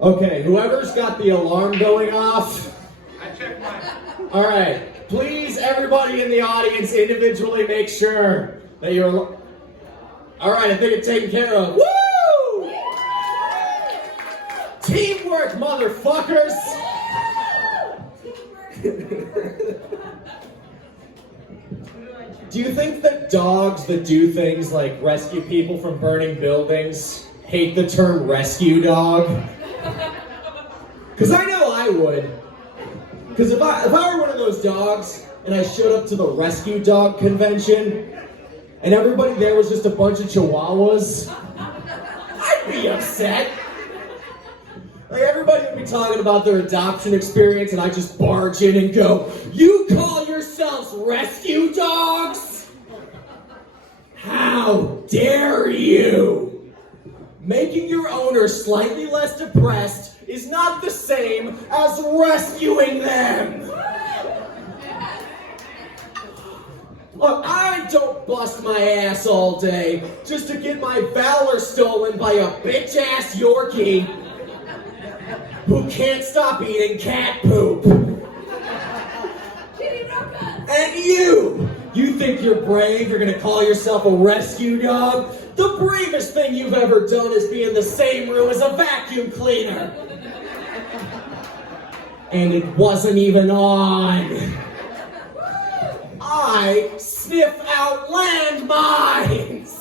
Okay, whoever's got the alarm going off. I checked mine. All right, please, everybody in the audience, individually make sure that you're. All right, I think it's taken care of. Woo! Teamwork, motherfuckers! Do you think that dogs that do things like rescue people from burning buildings hate the term rescue dog? Because I know I would. Because if I were one of those dogs and I showed up to the rescue dog convention and everybody there was just a bunch of chihuahuas, I'd be upset. Like, everybody would be talking about their adoption experience and I just barge in and go, "You call yourselves rescue dogs? How dare you? Making your owner slightly less depressed is not the same as rescuing them." Look, I don't bust my ass all day just to get my valor stolen by a bitch-ass Yorkie who can't stop eating cat poop. And you think you're brave? You're gonna call yourself a rescue dog? The bravest thing you've ever done is be in the same room as a vacuum cleaner. And it wasn't even on. I sniff out landmines.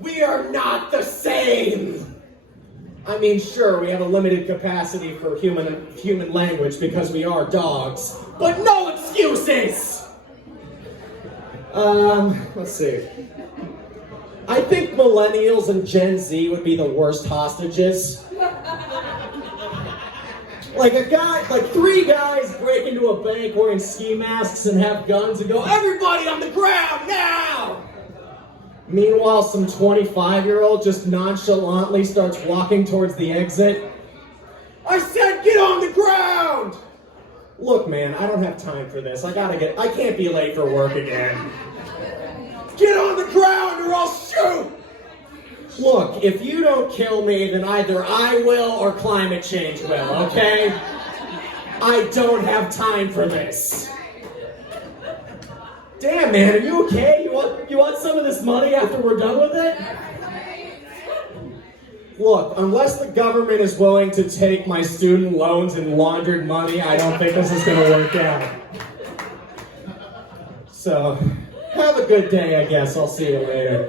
We are not the same. I mean, sure, we have a limited capacity for human language because we are dogs, but no excuses! Let's see. I think millennials and Gen Z would be the worst hostages. Like three guys break into a bank wearing ski masks and have guns and go, "Everybody on the ground now!" Meanwhile, some 25-year-old just nonchalantly starts walking towards the exit. "I said get on the ground!" Look, man, I don't have time for this. I can't be late for work again. "Get on the ground or I'll shoot!" Look, if you don't kill me, then either I will or climate change will, okay? I don't have time for this. Damn, man, are you okay? You want some of this money after we're done with it? Look, unless the government is willing to take my student loans and laundered money, I don't think this is going to work out. So, have a good day, I guess. I'll see you later.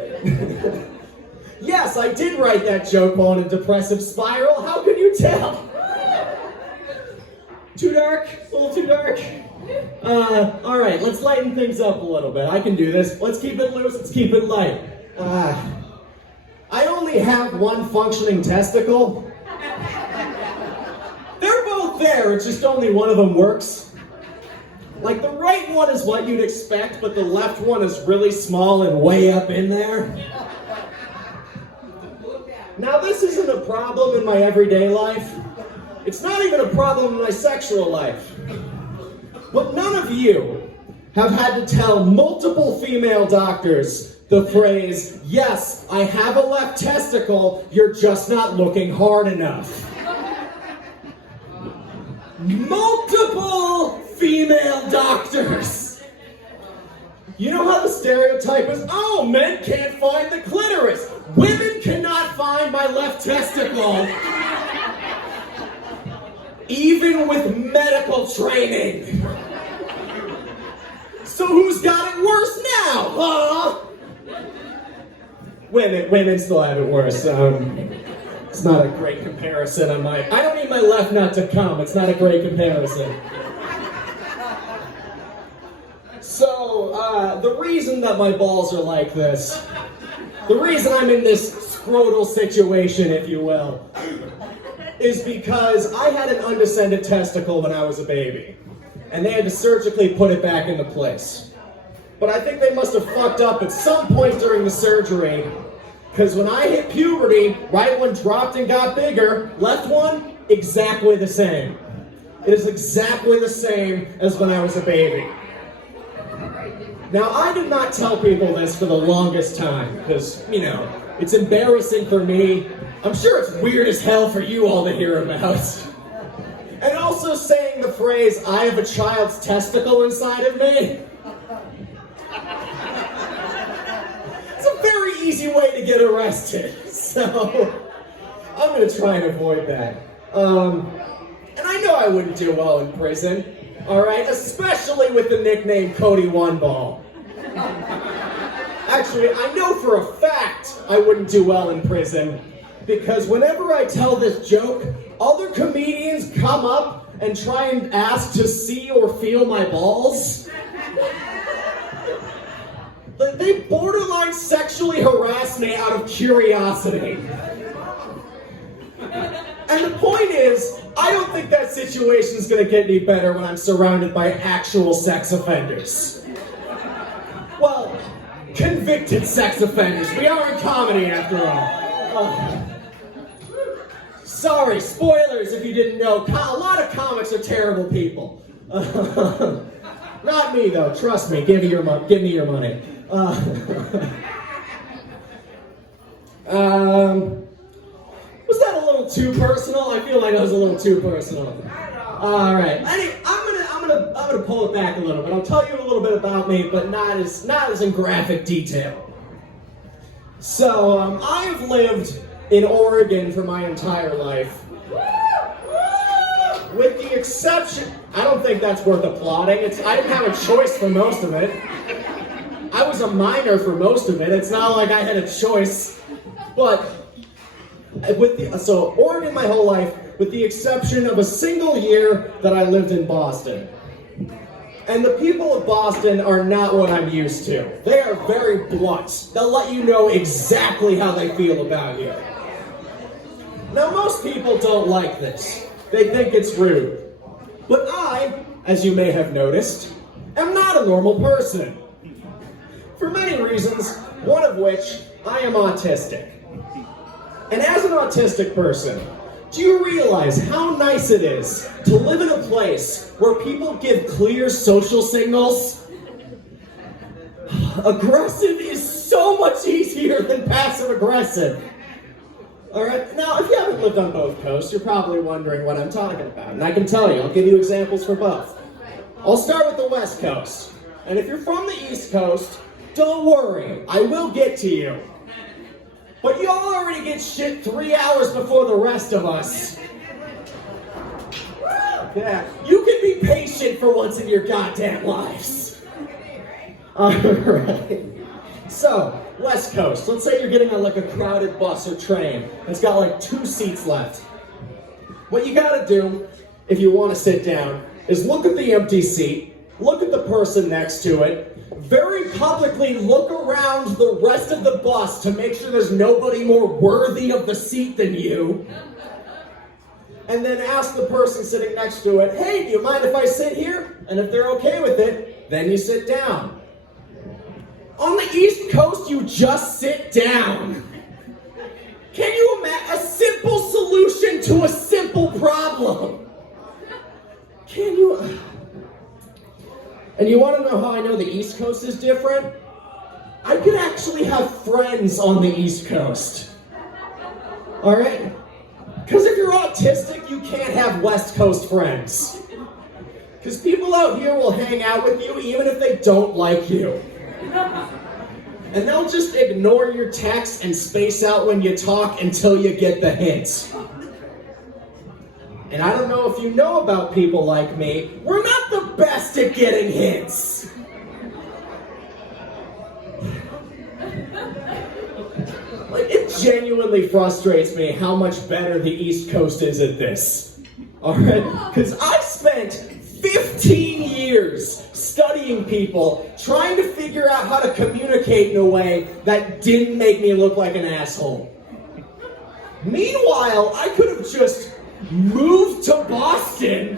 Yes, I did write that joke on a depressive spiral. How can you tell? Too dark? A little too dark? All right, let's lighten things up a little bit. I can do this. Let's keep it loose. Let's keep it light. I only have one functioning testicle. They're both there. It's just only one of them works. Like, the right one is what you'd expect, but the left one is really small and way up in there. Now, this isn't a problem in my everyday life. It's not even a problem in my sexual life. But none of you have had to tell multiple female doctors the phrase, "Yes, I have a left testicle, you're just not looking hard enough." Multiple female doctors. You know how the stereotype is, "Oh, men can't find the clitoris. Women cannot find my left testicle." Even with medical training. So who's got it worse now, huh? Women still have it worse. It's not a great comparison. I don't need my left nut to come. It's not a great comparison. So, the reason that my balls are like this, the reason I'm in this scrotal situation, if you will, is because I had an undescended testicle when I was a baby, and they had to surgically put it back into place. But I think they must have fucked up at some point during the surgery, because when I hit puberty, right one dropped and got bigger, left one, exactly the same. It is exactly the same as when I was a baby. Now, I did not tell people this for the longest time, because, it's embarrassing for me, I'm sure it's weird as hell for you all to hear about. And also saying the phrase, "I have a child's testicle inside of me." It's a very easy way to get arrested. So, I'm going to try and avoid that. And I know I wouldn't do well in prison, alright? Especially with the nickname Cody One Ball. Actually, I know for a fact I wouldn't do well in prison, because whenever I tell this joke, other comedians come up and try and ask to see or feel my balls. They borderline sexually harass me out of curiosity. And the point is, I don't think that situation's gonna get any better when I'm surrounded by actual sex offenders. Well, convicted sex offenders. We are in comedy after all. Sorry, spoilers if you didn't know. A lot of comics are terrible people. Not me though, trust me, give me your money. Was that a little too personal? I feel like that was a little too personal. All right. Anyway, I'm gonna pull it back a little bit. I'll tell you a little bit about me, but not as in graphic detail. So I've lived in Oregon for my entire life, with the exception. I don't think that's worth applauding. I didn't have a choice for most of it. I was a minor for most of it. It's not like I had a choice, but. So Oregon my whole life, with the exception of a single year that I lived in Boston. And the people of Boston are not what I'm used to. They are very blunt. They'll let you know exactly how they feel about you. Now most people don't like this. They think it's rude. But I, as you may have noticed, am not a normal person. For many reasons, one of which I am autistic. And as an autistic person, do you realize how nice it is to live in a place where people give clear social signals? Aggressive is so much easier than passive aggressive. Alright, now if you haven't lived on both coasts, you're probably wondering what I'm talking about. And I can tell you, I'll give you examples for both. I'll start with the West Coast. And if you're from the East Coast, don't worry, I will get to you. But y'all already get shit 3 hours before the rest of us. Yeah, you can be patient for once in your goddamn lives. Alright. So, West Coast. Let's say you're getting on like a crowded bus or train. It's got like 2 seats left. What you gotta do, if you want to sit down, is look at the empty seat, look at the person next to it, very publicly look around the rest of the bus to make sure there's nobody more worthy of the seat than you. And then ask the person sitting next to it, "Hey, do you mind if I sit here?" And if they're okay with it, then you sit down. On the East Coast, you just sit down. Can you imagine a simple solution to a simple problem? Can you? And you want to know how I know the East Coast is different? I could actually have friends on the East Coast. Alright? Because if you're autistic, you can't have West Coast friends. Because people out here will hang out with you even if they don't like you. And they'll just ignore your texts and space out when you talk until you get the hint. And I don't know if you know about people like me, we're not the best at getting hints. Like, it genuinely frustrates me how much better the East Coast is at this. Alright? Because I spent 15 years studying people, trying to figure out how to communicate in a way that didn't make me look like an asshole. Meanwhile, I could have just moved to Boston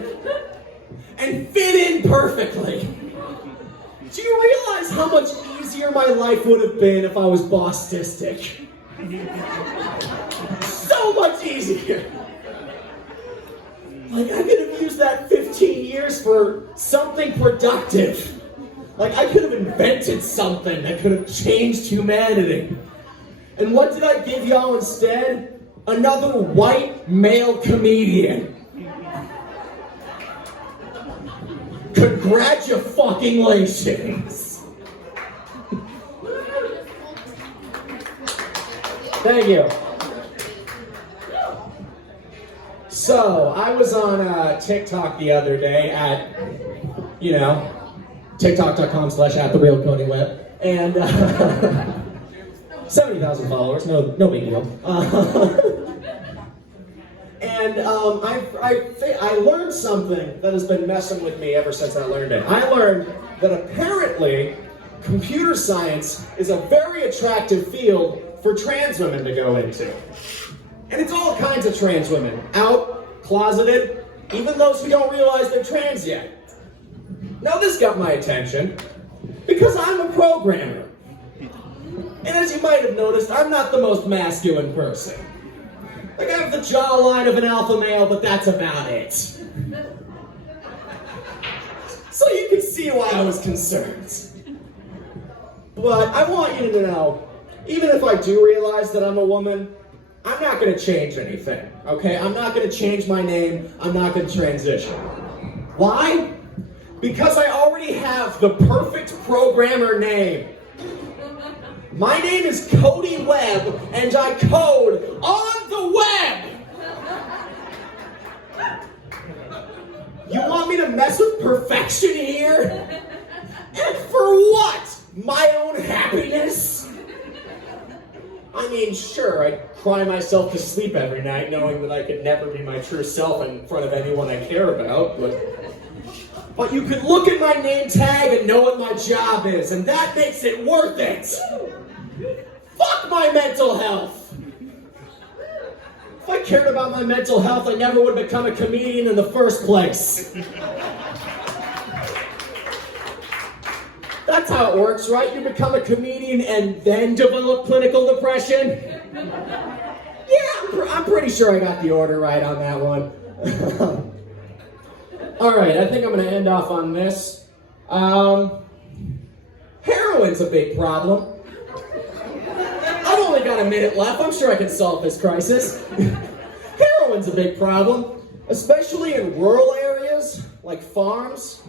and fit in perfectly. Do you realize how much easier my life would have been if I was Bostistic? So much easier. Like, I could have used that 15 years for something productive. Like, I could have invented something that could have changed humanity. And what did I give y'all instead? Another white male comedian. Congratulations. Thank you. So, I was on TikTok the other day at, TikTok.com/@TheRealCody Webb, and 70,000 followers, no big deal. And I learned something that has been messing with me ever since I learned it. I learned that apparently computer science is a very attractive field for trans women to go into. And it's all kinds of trans women, out, closeted, even those who don't realize they're trans yet. Now this got my attention because I'm a programmer. And as you might have noticed, I'm not the most masculine person. Like, I have the jawline of an alpha male, but that's about it. So you can see why I was concerned. But I want you to know, even if I do realize that I'm a woman, I'm not going to change anything, okay? I'm not going to change my name. I'm not going to transition. Why? Because I already have the perfect programmer name. My name is Cody Webb, and I code on the web! You want me to mess with perfection here? And for what? My own happiness? I mean, sure, I'd cry myself to sleep every night knowing that I could never be my true self in front of anyone I care about, but you could look at my name tag and know what my job is, and that makes it worth it! Fuck my mental health! If I cared about my mental health, I never would have become a comedian in the first place. That's how it works, right? You become a comedian and then develop clinical depression? Yeah, I'm pretty sure I got the order right on that one. Alright, I think I'm going to end off on this. Heroin's a big problem. I've only got a minute left. I'm sure I can solve this crisis. Heroin's a big problem, especially in rural areas, like farms.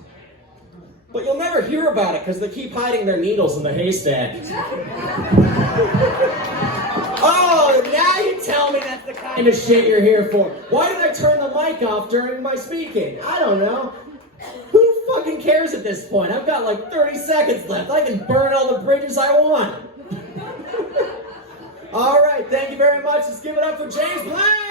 But you'll never hear about it because they keep hiding their needles in the haystack. Oh, now you tell me that's the kind of shit you're here for. Why did I turn the mic off during my speaking? I don't know. Who fucking cares at this point? I've got like 30 seconds left. I can burn all the bridges I want. All right, thank you very much. Let's give it up for James Black.